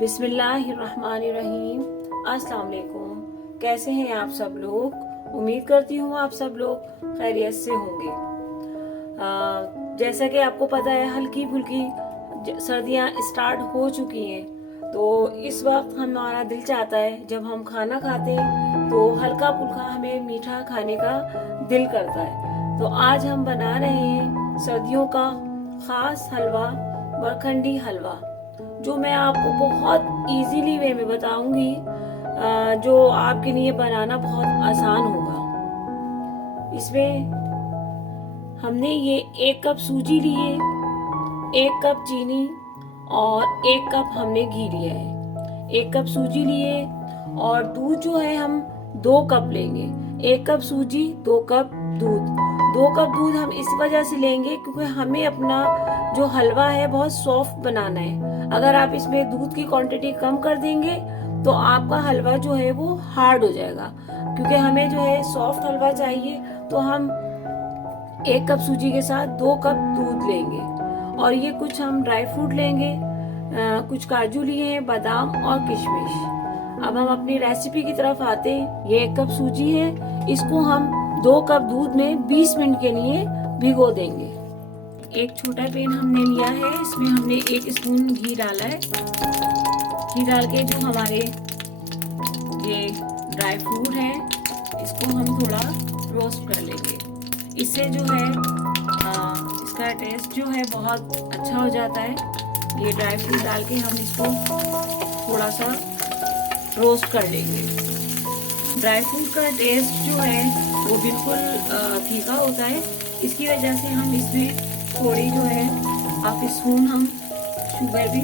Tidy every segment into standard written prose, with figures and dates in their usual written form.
बिस्मिल्लाहिर्रहमानिर्रहीम। अस्सलाम वालेकुम। कैसे हैं आप सब लोग? उम्मीद करती हूँ आप सब लोग खैरियत से होंगे। जैसा कि आपको पता है हल्की फुल्की सर्दियाँ स्टार्ट हो चुकी हैं, तो इस वक्त हमारा दिल चाहता है जब हम खाना खाते हैं तो हल्का फुल्का हमें मीठा खाने का दिल करता है। तो आज हम बना रहे हैं सर्दियों का खास हलवा, बरखंडी हलवा, जो मैं आपको बहुत इजीली वे में बताऊंगी, जो आपके लिए बनाना बहुत आसान होगा। इसमें हमने ये 1 कप सूजी लिए, 1 कप चीनी और 1 कप हमने घी लिया है। 1 कप सूजी लिए और दूध जो है हम 2 कप लेंगे। 1 कप सूजी, 2 कप दूध। 2 कप दूध हम इस वजह से लेंगे क्योंकि हमें अपना जो हलवा है बहुत सॉफ्ट बनाना है। अगर आप इसमें दूध की क्वांटिटी कम कर देंगे तो आपका हलवा जो है वो हार्ड हो जाएगा। क्योंकि हमें जो है सॉफ्ट हलवा चाहिए, तो हम 1 कप सूजी के साथ 2 कप दूध लेंगे। और ये कुछ हम ड्राई फ्रूट लेंगे, कुछ काजू लिए हैं, बादाम और किशमिश। अब हम अपनी रेसिपी की तरफ आते हैं। ये 1 कप सूजी है, इसको हम 2 कप दूध में 20 मिनट के लिए भिगो देंगे। एक छोटा पैन हमने लिया है, इसमें हमने 1 स्पून घी डाला है। घी डाल के जो हमारे ये ड्राई फ्रूट है इसको हम थोड़ा रोस्ट कर लेंगे। इससे जो है इसका टेस्ट जो है बहुत अच्छा हो जाता है। ये ड्राई फ्रूट डाल के हम इसको थोड़ा सा रोस्ट कर लेंगे। ड्राई फ्रूट का टेस्ट जो है वो बिल्कुल फीका होता है, इसकी वजह से हम इसमें थोड़ी जो है हाफ स्पून हम शुगर भी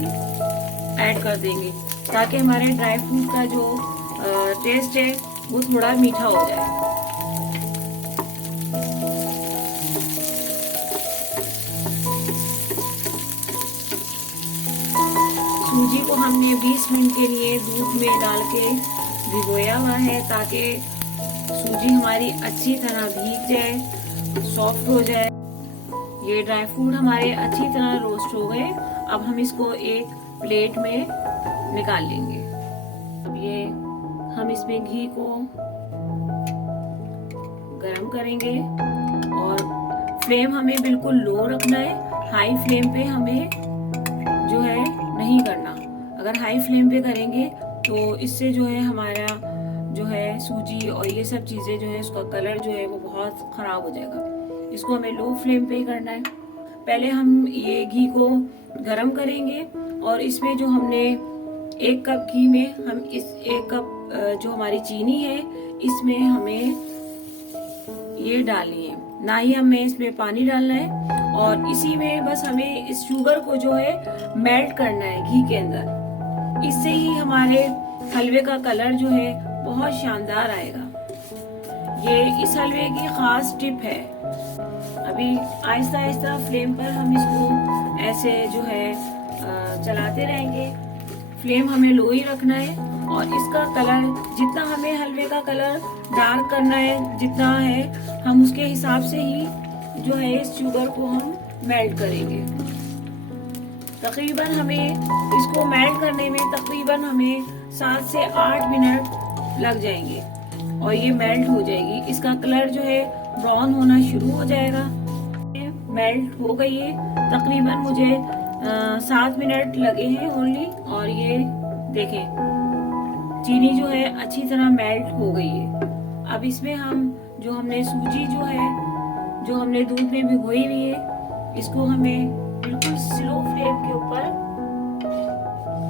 ऐड कर देंगे, ताकि हमारे ड्राई फ्रूट का जो टेस्ट है वो थोड़ा मीठा हो जाए। सूजी को हमने 20 मिनट के लिए दूध में डाल के भिगोया हुआ है, ताकि सूजी हमारी अच्छी तरह भीग जाए, सॉफ्ट हो जाए। ये ड्राई फ्रूट हमारे अच्छी तरह रोस्ट हो गए। अब हम इसको एक प्लेट में निकाल लेंगे। अब ये हम इसमें घी को गरम करेंगे और फ्लेम हमें बिल्कुल लो रखना है। हाई फ्लेम पे हमें जो है नहीं करना। अगर हाई फ्लेम पे करेंगे तो इससे जो है हमारा जो है सूजी और ये सब चीजें जो है उसका कलर जो है वो बहुत खराब हो जाएगा। इसको हमें लो फ्लेम पे ही करना है। पहले हम ये घी को गरम करेंगे और इसमें जो हमने 1 कप घी में हम इस 1 कप जो हमारी चीनी है इसमें हमें ये डालनी है, ना ही हमें इसमें पानी डालना है। और इसी में बस हमें इस शुगर को जो है मेल्ट करना है घी के अंदर। इससे ही हमारे हलवे का कलर जो है बहुत शानदार आएगा। ये इस हलवे की खास टिप है। अभी आहिस्ता आहिस्ता फ्लेम पर हम इसको ऐसे जो है चलाते रहेंगे। फ्लेम हमें लो ही रखना है और इसका कलर जितना हमें हलवे का कलर डार्क करना है जितना है, हम उसके हिसाब से ही जो है इस शुगर को हम मेल्ट करेंगे। तकरीबन हमें इसको मेल्ट करने में तकरीबन हमें 7 से 8 मिनट लग जाएंगे और ये मेल्ट हो जाएगी। इसका कलर जो है ब्राउन होना शुरू हो जाएगा। मेल्ट हो गई है, तकरीबन मुझे 7 मिनट लगे हैं ओनली। और ये देखें चीनी जो है अच्छी तरह मेल्ट हो गई है। अब इसमें हम जो हमने सूजी जो है जो हमने दूध में भिगोई हुई है, इसको हमें बिल्कुल स्लो फ्लेम के ऊपर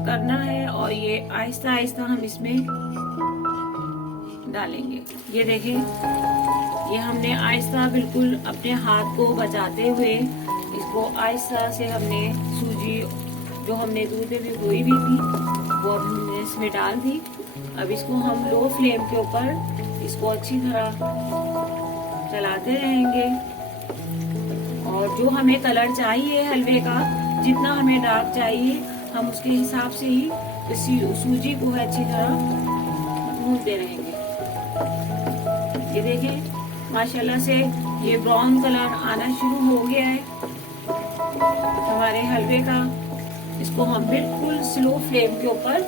करना है और ये आहिस्ता आहिस्ता हम इसमें डालेंगे। ये देखें ये हमने आहिस्ता बिल्कुल अपने हाथ को बचाते हुए इसको आहिस्ता से हमने सूजी जो हमने दूध में भिगोई हुई थी वो हमने इसमें डाल दी। अब इसको हम लो फ्लेम के ऊपर इसको अच्छी तरह चलाते रहेंगे। और जो हमें कलर चाहिए हलवे का, जितना हमें डार्क चाहिए, हम उसके हिसाब से ही इसी सूजी को अच्छी तरह भूनते रहेंगे। ये देखें माशाल्लाह से ये ब्राउन कलर आना शुरू हो गया है हमारे हलवे का। इसको हम बिल्कुल स्लो फ्लेम के ऊपर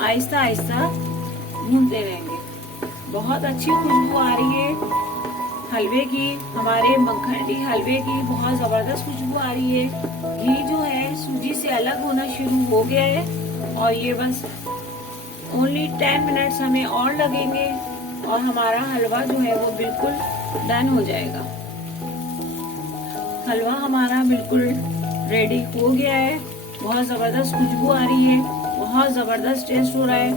आहिस्ता आहिस्ता भूनते रहेंगे। बहुत अच्छी खुशबू आ रही है हलवे की, हमारे मक्खनी हलवे की बहुत जबरदस्त खुशबू आ रही है। घी जो है सूजी से अलग होना शुरू हो गया है और ये बस ओनली 10 मिनट्स हमें और लगेंगे और हमारा हलवा जो है वो बिल्कुल डन हो जाएगा। हलवा हमारा बिल्कुल रेडी हो गया है। बहुत जबरदस्त खुशबू आ रही है, बहुत जबरदस्त टेस्ट हो रहा है।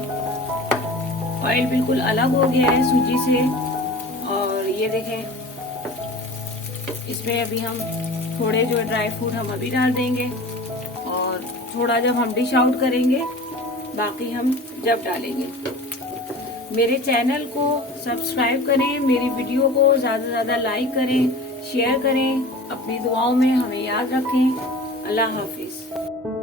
ऑयल बिल्कुल अलग हो गया है सूजी से। और ये देखें, इसमें अभी हम थोड़े जो ड्राई फ्रूट हम अभी डाल देंगे और थोड़ा जब हम डिश आउट करेंगे, बाकी हम जब डालेंगे। मेरे चैनल को सब्सक्राइब करें, मेरी वीडियो को ज्यादा से ज्यादा लाइक करें, शेयर करें, अपनी दुआओं में हमें याद रखें। अल्लाह हाफिज।